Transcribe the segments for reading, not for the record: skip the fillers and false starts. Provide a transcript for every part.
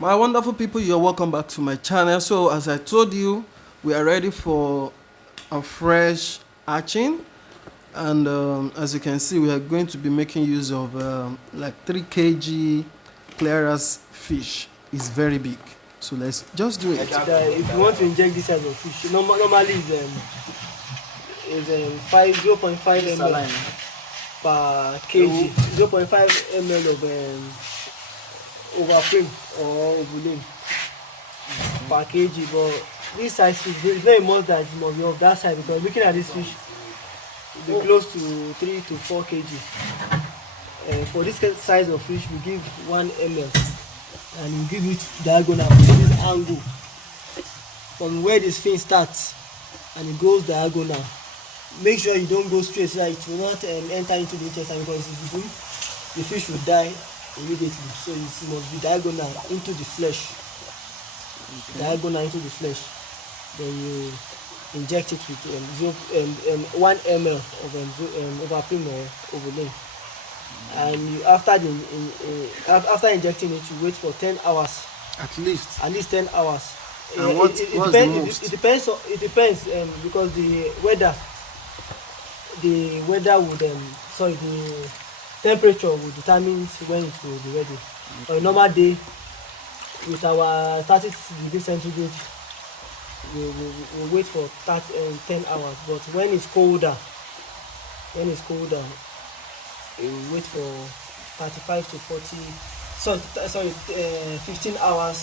My wonderful people, you're welcome back to my channel. So as I told you, we are ready for a fresh hatching, and as you can see, we are going to be making use of like 3 kg clearance fish. It's very big, so let's just do it. If you want to inject this type of fish, normally is 0.5 ml per kg, 0.5 ml of overframe or ovulane per kg. But this size fish, it's not a must that it must be of that size, because looking at this fish, it will be close to 3 to 4 kg. For this size of fish, we give 1 ml, and we give it diagonal from this angle, from where this fin starts, and it goes diagonal. Make sure you don't go straight so that it will not enter into the intestine, because if you do, the fish will die immediately. So it must be diagonal into the flesh. Okay. Diagonal into the flesh. Then you inject it with 1 ml of overprime or ovulane. And you, after injecting it, you wait for 10 hours. At least 10 hours. And it depends. It depends because the weather would the temperature will determine when it will be ready. Okay. On a normal day, with our 30 degrees centigrade, we wait for 10 hours. But when it's colder, we wait for 35 to 40. 15 hours.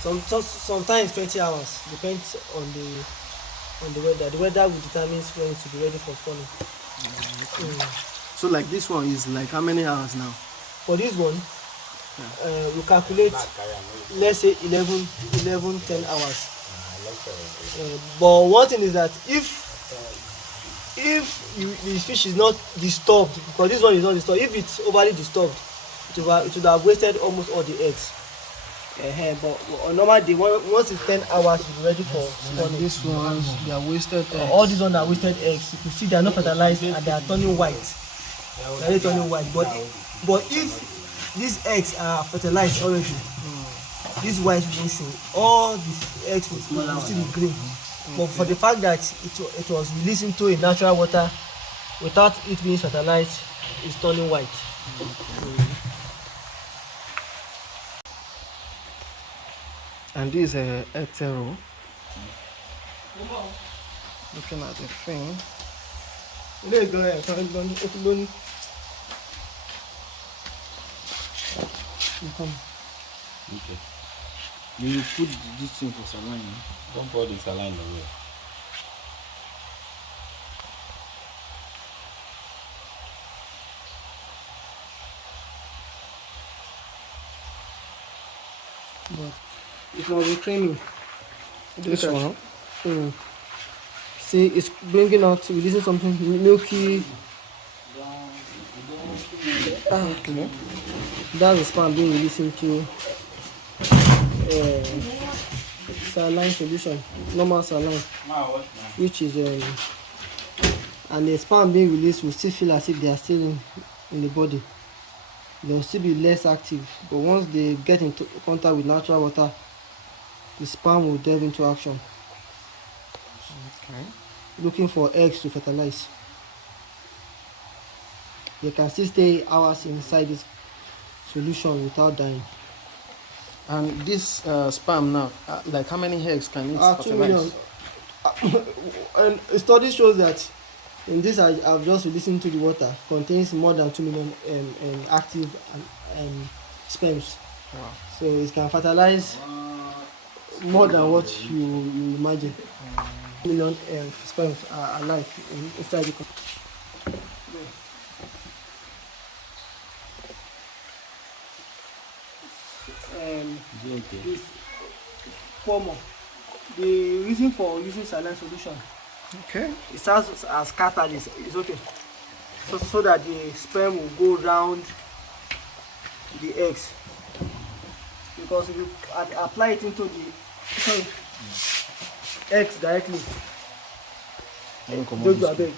Sometimes 20 hours. Depends on the weather. The weather will determine when it will be ready for spawning. Okay. So like this one is like how many hours now? For this one, we calculate, let's say 10 hours. But one thing is that if the fish is not disturbed, because this one is not disturbed, if it's overly disturbed, it would have wasted almost all the eggs. But on normal day, once it's 10 hours, it's ready for spawning. Like this one, they are wasted eggs. All these ones are wasted eggs. You can see they are not fertilized and they are turning white. But if these eggs are fertilized already, this white will show. All the eggs will still be green. But for the fact that it was released into a natural water without it being fertilized, it's turning white. And this is a hetero. Looking at the thing. Okay. You put this thing for saline. Don't pour the saline away. But it must be creamy. This one. See, it's bringing out, releasing something milky. Okay. That's the sperm being released into saline solution, normal saline, which is and the sperm being released will still feel as if they are still in the body. They will still be less active, but once they get into contact with natural water, the sperm will delve into action. Okay. Looking for eggs to fertilize. They can still stay hours inside this solution without dying. And this sperm now, like how many eggs can it 2 million. And a study shows that in this I've just listened to the water contains more than 2 million active sperms. Wow. So it can fertilize more than what you imagine. 2 million sperms are alive inside the. This former. The reason for using saline solution, Okay. it serves as catalyst. It's okay, so that the sperm will go round the eggs. Because if you apply it into the eggs directly, those are big.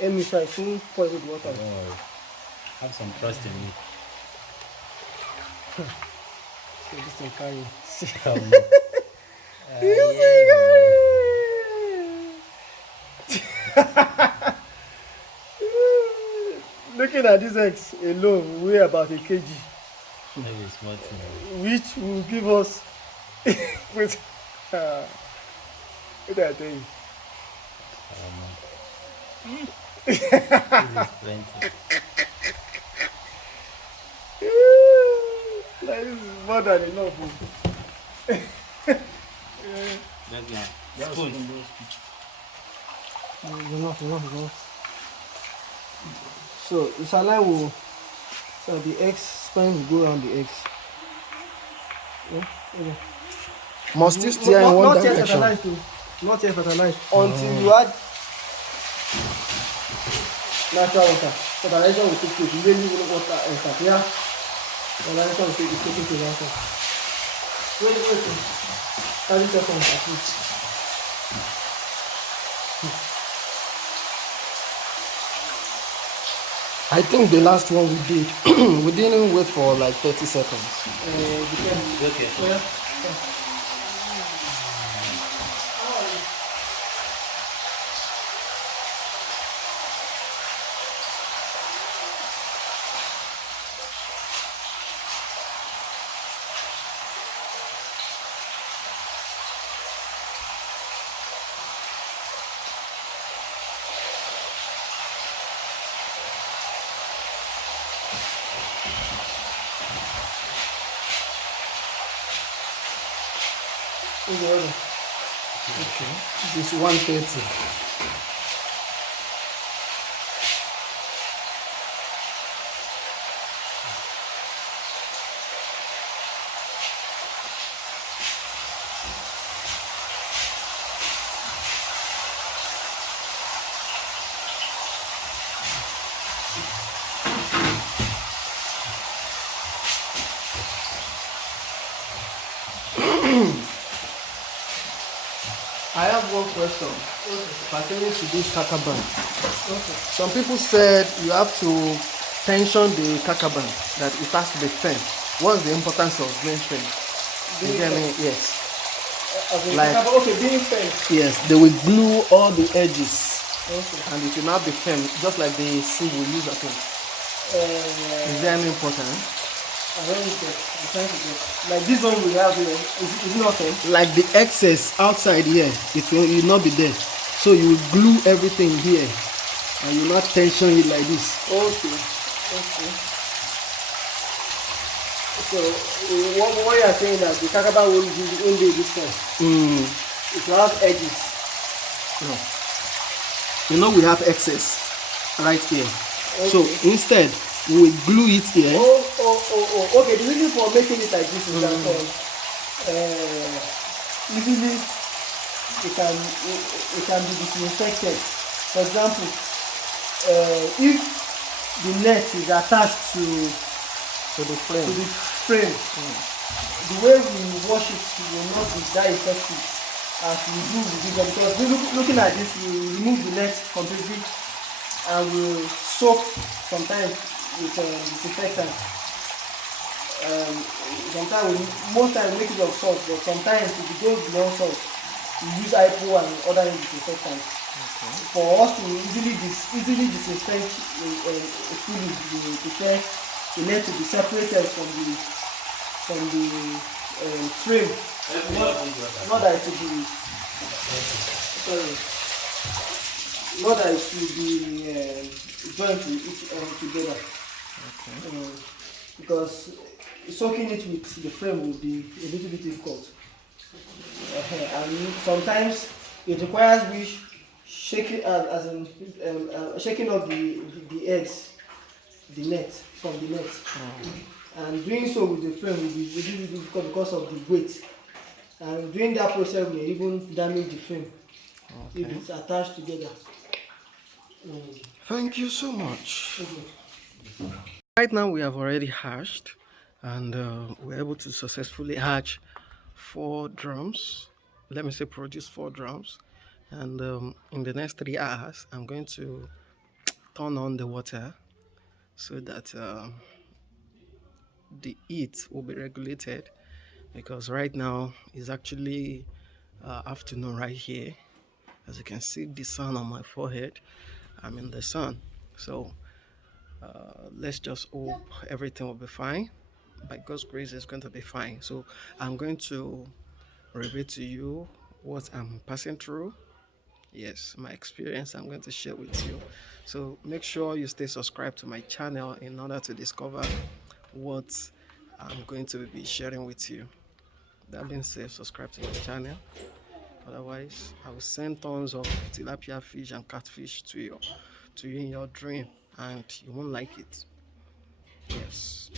Amy, try to pour it with water. Have some trust in me. This thing carry. Looking at these eggs alone, weigh about a kg, which will give us with what I tell you. Like, this is more than enough. Spoon. Enough. So the saline will, so the eggs sperm will go around the eggs. Yeah? Okay. Must you steer in one direction? Not yet fertilized until you add natural water. Fertilization will take place. You really need water and stuff. Yeah. Fertilization will take place after. Wait. 30 seconds at least. I think the last one we did, we didn't wait for like 30 seconds. Okay. Yeah. Okay. This 130. I have one question pertaining to this kakaban. Some people said you have to tension the kakaban, that it has to be firm. What's the importance of being firm? Yes. Okay, Like- being firm. Yes, they will glue all the edges Okay. and it will not be firm, just like the sieve we use at home. Is there any importance? I'm trying to get. Like this one we have here, is it not firm? Like the excess outside here, it will not be there. So you will glue everything here and you not tension it like this. Okay. So what you are saying that the kakaba will be this time. It will have edges. No. You know we have excess right here. So instead we will glue it here. Okay, the reason for making it like this is that easily it can be disinfected. For example, if the net is attached to the frame. the way we wash it will not be that effective as we do with this one, because looking at this, we remove the net completely and we soak sometimes with disinfectant. Sometimes most times we make it of salt, but sometimes if it goes beyond salt, we use hypo and other disinfectants. For us to easily disinfect a fluid, we prepare the net to be separated from the frame. Not that it will be not that it will be joined together. Because soaking it with the frame will be a little bit difficult. And sometimes it requires we shaking shaking off the eggs, the net from the net. And doing so with the frame will be really difficult because of the weight. And during that process, we may even damage the frame if it's attached together. Thank you so much. Right now we have already hatched and we're able to successfully hatch 4 drums. Let me say produce 4 drums. And in the next 3 hours, I'm going to turn on the water so that the heat will be regulated because right now it's actually afternoon right here. As you can see the sun on my forehead, I'm in the sun. So let's just hope everything will be fine. By God's grace, it's going to be fine. So I'm going to reveal to you what I'm passing through. Yes, my experience I'm going to share with you. So make sure you stay subscribed to my channel in order to discover what I'm going to be sharing with you. That being said, subscribe to my channel. Otherwise, I will send tons of tilapia fish and catfish to you in your dream, and you won't like it. Yes.